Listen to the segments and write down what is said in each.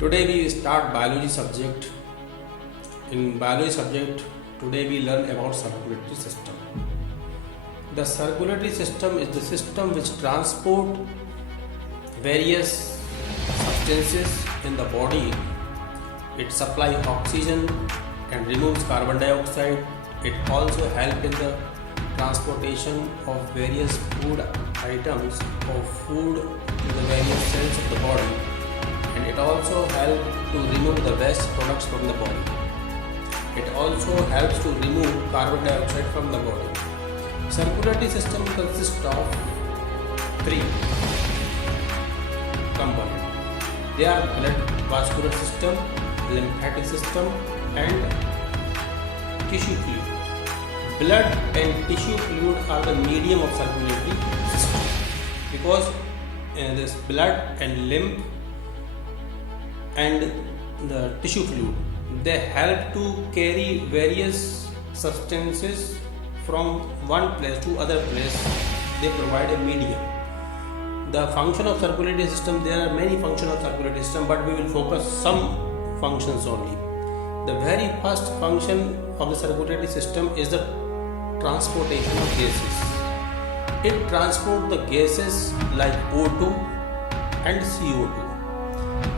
Today we start biology subject. In biology subject, today we learn about circulatory system. The circulatory system is the system which transport various substances in the body. It supplies oxygen and removes carbon dioxide. It also helps in the transportation of various food items or food to the various cells of the body, and it also helps to remove the waste products from the body. It also helps to remove carbon dioxide from the body. Circulatory system consists of three components. They are blood vascular system, lymphatic system, and tissue fluid. Blood and tissue fluid are the medium of circulatory system because this blood and lymph and the tissue fluid, they help to carry various substances from one place to other place. They provide a medium. The function of circulatory system, there are many functions of circulatory system, but we will focus some functions only. The very first function of the circulatory system is the transportation of gases. It transports the gases like O2 and CO2.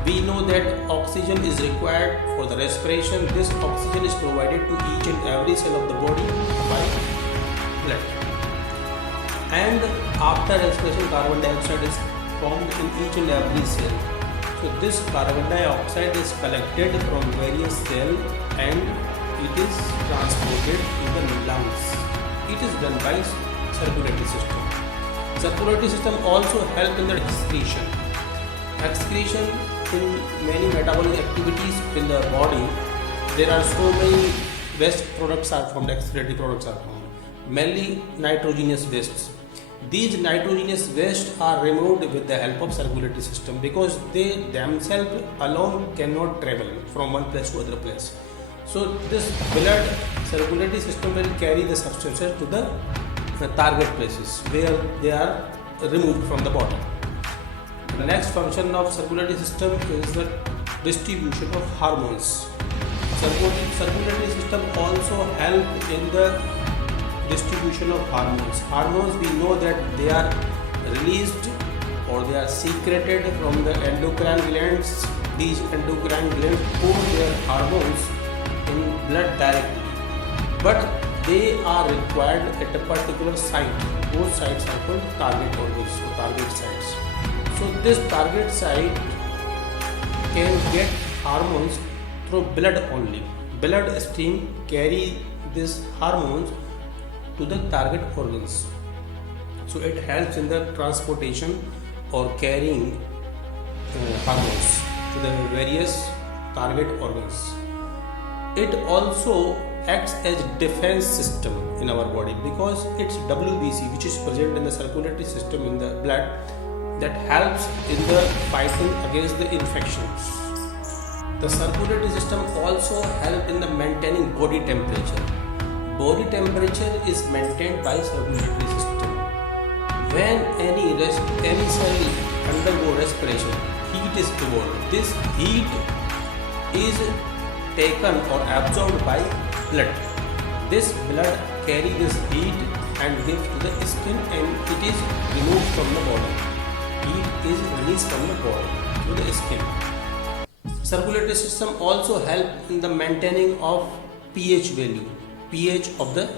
We know that oxygen is required for the respiration. This oxygen is provided to each and every cell of the body by blood. And after respiration, carbon dioxide is formed in each and every cell. So this carbon dioxide is collected from various cells and it is transported in the lungs. It is done by circulatory system. Circulatory system also helps in the excretion. Excretion in many metabolic activities in the body. There are so many waste products are formed, excretory products are formed, mainly nitrogenous wastes. These nitrogenous wastes are removed with the help of circulatory system because they themselves alone cannot travel from one place to other place. So this blood circulatory system will carry the substances to the target places where they are removed from the body. The next function of circulatory system is the distribution of hormones. Circulatory system also help in the distribution of hormones. Hormones, we know that they are released or they are secreted from the endocrine glands. These endocrine glands pour their hormones in blood directly, but they are required at a particular site. Those sites are called target organs or target sites. So this target site can get hormones through blood only. Blood stream carry these hormones to the target organs. So it helps in the transportation or carrying hormones to the various target organs. It also acts as defense system in our body because it's WBC, which is present in the circulatory system in the blood, that helps in the fighting against the infections. The circulatory system also helps in the maintaining body temperature. Body temperature is maintained by circulatory system. When any cell undergo respiration, heat is evolved. This heat is taken or absorbed by blood. This blood carries this heat and gives to the skin, and it is removed from the body. Heat is released from the body to the skin. Circulatory system also helps in the maintaining of pH value. pH of the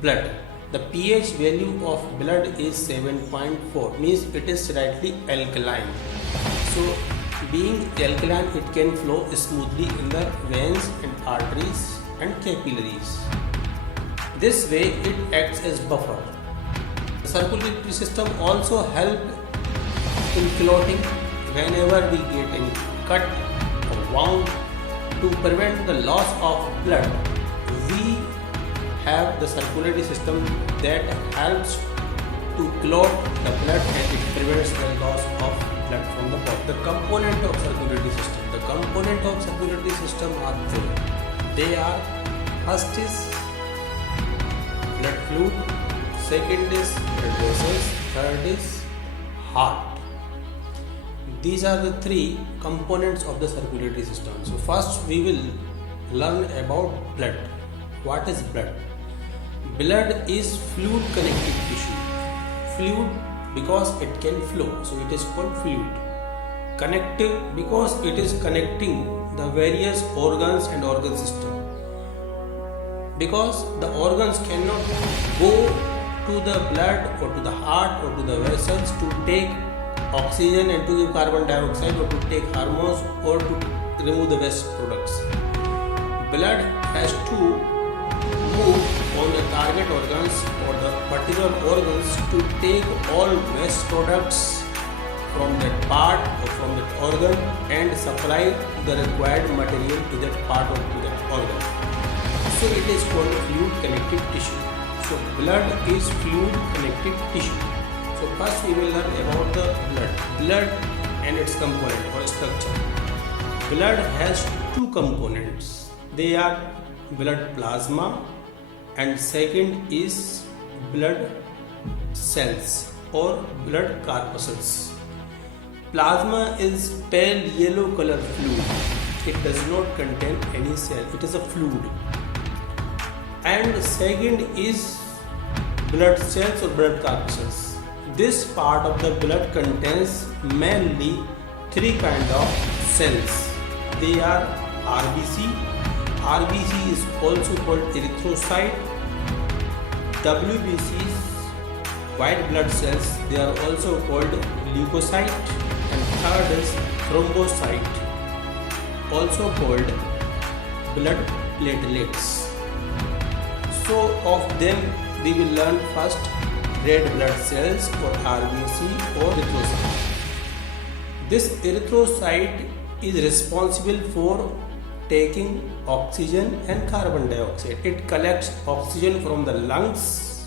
blood. The pH value of blood is 7.4, means it is slightly alkaline. So being alkaline, it can flow smoothly in the veins and arteries and capillaries. This way it acts as buffer. The circulatory system also helps in clotting. Whenever we get any cut or wound, to prevent the loss of blood, we have the circulatory system that helps to clot the blood and it prevents the loss of blood from the body. The component of circulatory system. The component of circulatory system are three. They are: first is blood fluid, second is blood vessels, third is heart. these are the three components of the circulatory system. So first we will learn about blood. What is blood? Blood is fluid connective tissue. Fluid because it can flow, so it is called fluid. Connective because it is connecting the various organs and organ system. Because the organs cannot go to the blood or to the heart or to the vessels to take oxygen and to give carbon dioxide or to take hormones or to remove the waste products. Blood has to move on the target organs or the particular organs to take all waste products from that part or from that organ and supply the required material to that part or to that organ. So it is called fluid connective tissue. So blood is fluid connective tissue. So first we will learn about the blood and its component or structure. Blood has two components. They are blood plasma and second is blood cells or blood corpuscles. Plasma is pale yellow color fluid. It does not contain any cell. It is a fluid. And second is blood cells or blood corpuscles. This part of the blood contains mainly three kind of cells. They are RBC. RBC is also called erythrocyte. WBCs, white blood cells, they are also called leukocyte. And third is thrombocyte, also called blood platelets. So of them we will learn first red blood cells or RBC or erythrocyte. This erythrocyte is responsible for taking oxygen and carbon dioxide. It collects oxygen from the lungs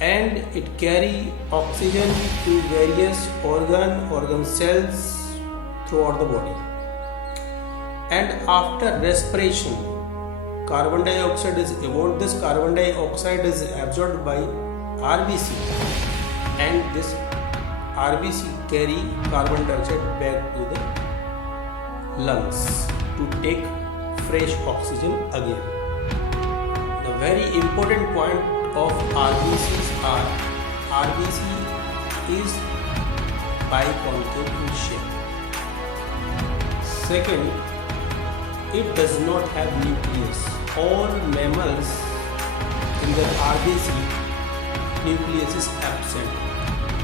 and it carries oxygen to various organ cells throughout the body. And after respiration, carbon dioxide is evolved. This carbon dioxide is absorbed by RBC and this RBC carry carbon dioxide back to the lungs to take fresh oxygen again. The very important point of RBCs are RBC is biconcave in shape. Second, it does not have nucleus. All mammals in their RBC nucleus is absent.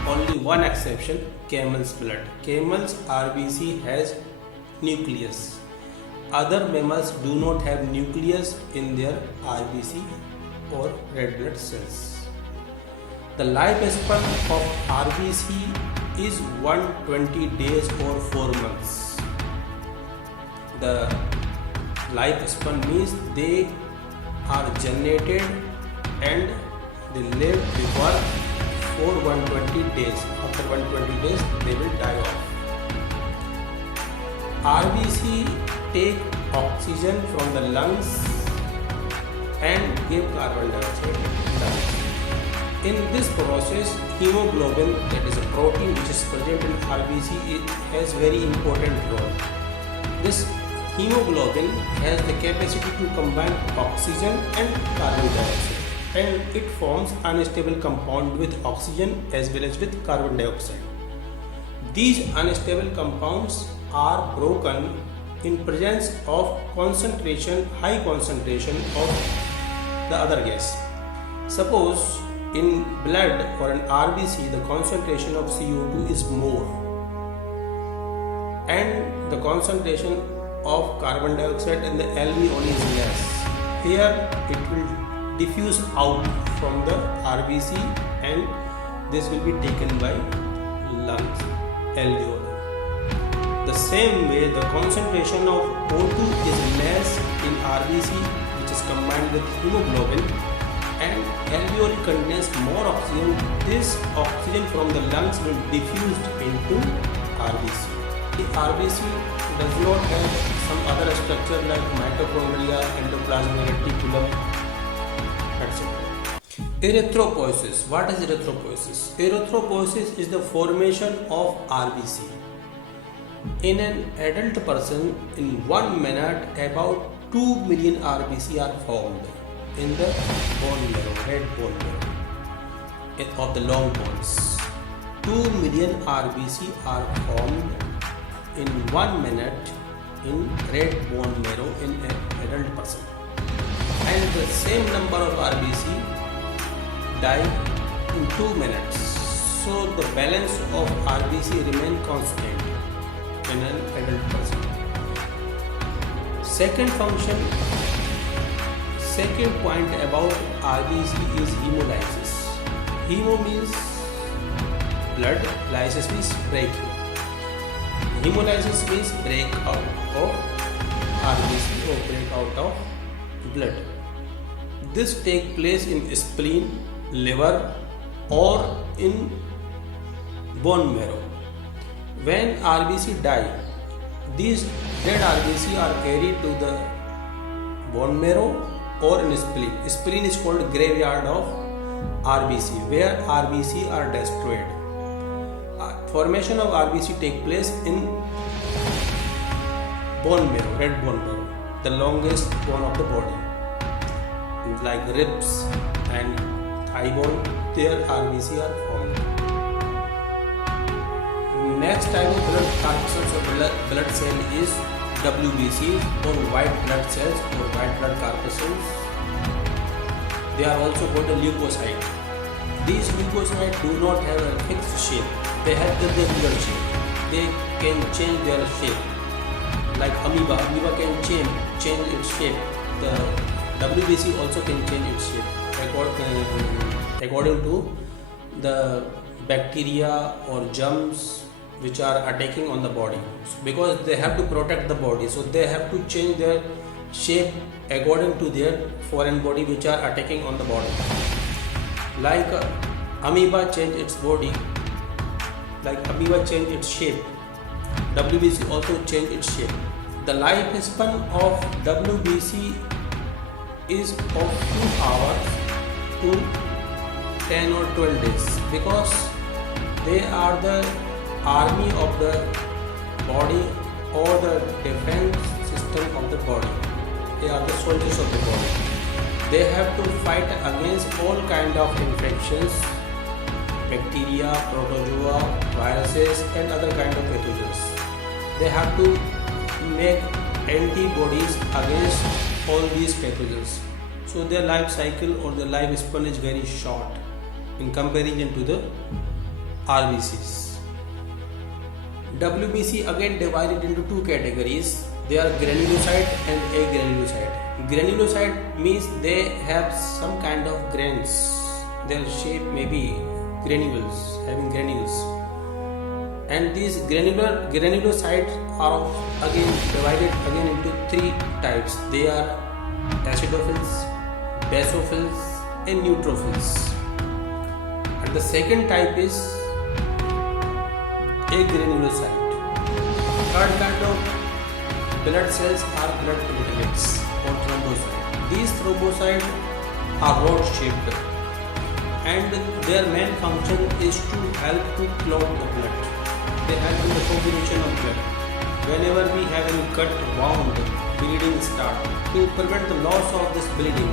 Only one exception, camel's blood. Camel's RBC has nucleus. Other mammals do not have nucleus in their RBC or red blood cells. The lifespan of RBC is 120 days or 4 months. The lifespan means they are generated and they live the work for 120 days. After 120 days they will die off. RBC take oxygen from the lungs and give carbon dioxide to lungs. In this process, hemoglobin, that is a protein which is present in RBC, it has very important role. This hemoglobin has the capacity to combine oxygen and carbon dioxide and it forms unstable compound with oxygen as well as with carbon dioxide. These unstable compounds are broken in presence of high concentration of the other gas. Suppose in blood or in RBC the concentration of CO2 is more and the concentration of carbon dioxide in the alveoli is less. Here it will diffuse out from the RBC and this will be taken by lungs, alveoli. The same way the concentration of O2 is less in RBC which is combined with hemoglobin and alveoli contains more oxygen. This oxygen from the lungs will diffuse into RBC. The RBC does not have some other structure like mitochondria, endoplasmic reticulum, etc. Erythropoiesis. What is erythropoiesis? Erythropoiesis is the formation of RBC. In an adult person, in 1 minute, about 2 million RBC are formed in the bone marrow, red bone marrow of the long bones. 2 million RBC are formed in 1 minute in red bone marrow in an adult person. And the same number of RBC die in 2 minutes. So the balance of RBC remain constant in an adult person. Second point about RBC is hemolysis. Hemo means blood, lysis means breaking. Hemolysis means break out of RBC or break out of blood. This takes place in spleen, liver or in bone marrow. When RBC die, these dead RBC are carried to the bone marrow or in spleen. Spleen is called graveyard of RBC, where RBC are destroyed. Formation of RBC take place in bone marrow, red bone marrow, the longest bone of the body, like ribs and thigh bone. There RBC are formed. Next type of blood corpuscles or blood cell is WBC or white blood cells or white blood corpuscles. They are also called a leukocyte. These leukocytes do not have a fixed shape. They have the regular shape. They can change their shape. Like amoeba can change its shape. The WBC also can change its shape according to the bacteria or germs which are attacking on the body, because they have to protect the body, so they have to change their shape according to their foreign body which are attacking on the body. Like amoeba change its body, like amoeba change its shape, WBC also change its shape. The lifespan of WBC is of few hours to 10 or 12 days, because they are the army of the body or the defense system of the body. They are the soldiers of the body. They have to fight against all kind of infections, bacteria, protozoa, viruses and other kind of pathogens. They have to make antibodies against all these pathogens. So their life cycle or their lifespan is very short in comparison to the RBCs. WBC again divided into two categories. They are granulocyte and agranulocyte. Granulocyte means they have some kind of grains. Their shape may be granules, having granules. And these granulocytes are again divided into three types. They are acidophils, basophils and neutrophils. And the second type is agranulocyte. Third kind of blood cells are blood platelets or thrombocytes. These thrombocytes are rod shaped and their main function is to help to clot the blood. They help in the coagulation of blood. Whenever we have any cut, wound, bleeding start, to prevent the loss of this bleeding,